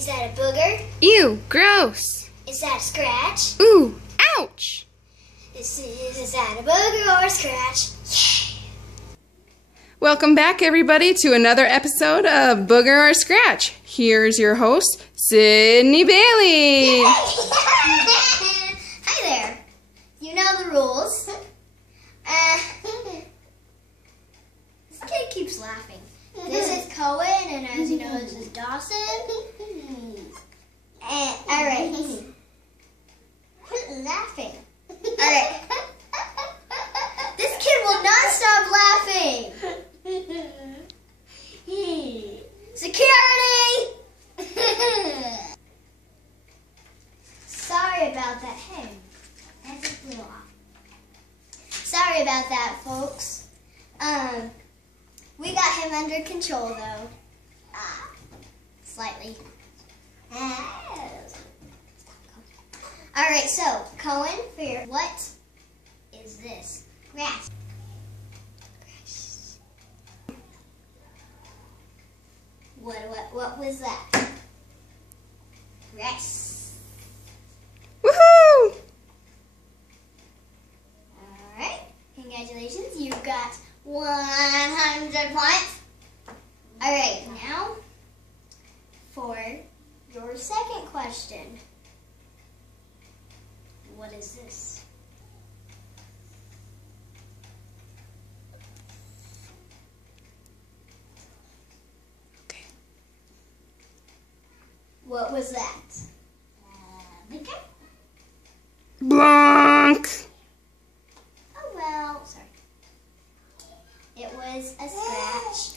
Is that a booger? Ew, gross. Is that a scratch? Ooh, ouch. Is that a booger or a scratch? Yeah. Welcome back, everybody, to another episode of Booger or Scratch. Here's your host, Sydney Bailey. Hi there. You know the rules. This kid keeps laughing. This is Cohen, and as you know, this is Dawson. And, all right. Quit laughing. All right. This kid will not stop laughing. Security! Sorry about that. Hey, that's a little off. Sorry about that, folks. We got him under control, though. Slightly. All right, so Cohen, for your what is this? Grass. What was that? Grass. Woohoo! All right, congratulations. You've got 100 points. All right, now for your second question. What is this? Okay. What was that? Blinker? Blanc. Oh well, sorry. It was a scratch.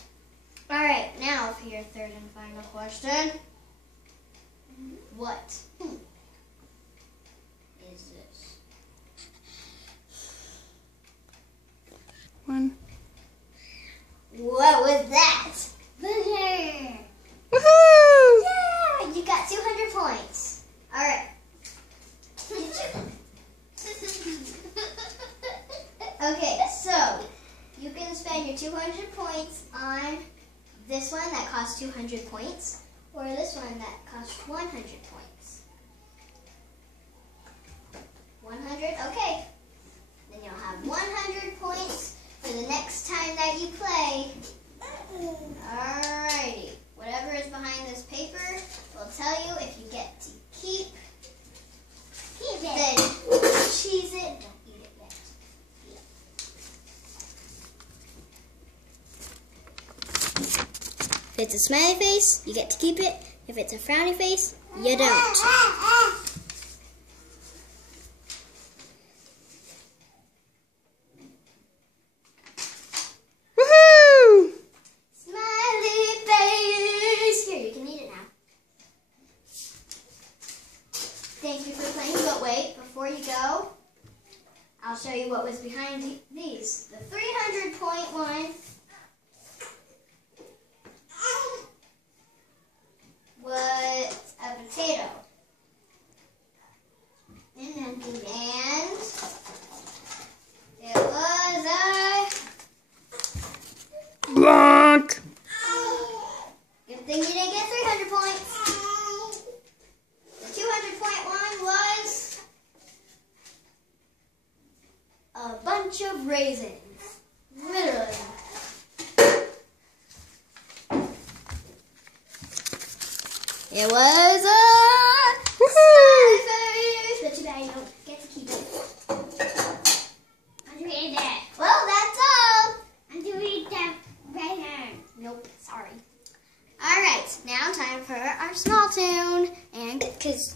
All right, now for your third and final question. What is this? One. What was that? Booger. Woohoo! Yeah, you got 200 points. All right. Okay, so you can spend your 200 points on this one that costs 200 points, or this one that costs 100 points. 100? Okay. Then you'll have 100 points for the next time that you play. Alrighty. Whatever is behind this paper will tell you if you get to keep it. Then cheese it. Don't eat it yet. If it's a smiley face, you get to keep it. If it's a frowny face, you don't. Woohoo! Smiley face. Here, you can eat it now. Thank you for playing, but wait, before you go, I'll show you what was behind these. The 300-point one was a potato. And it was a Blanc. good thing you didn't get 300 points. The 200-point one was a bunch of raisins. Literally. It was a smiley face. But too bad you don't get to keep it. I'm doing that. Well, that's all. I'm doing that right now. Nope, sorry. All right, now time for our small tune, and because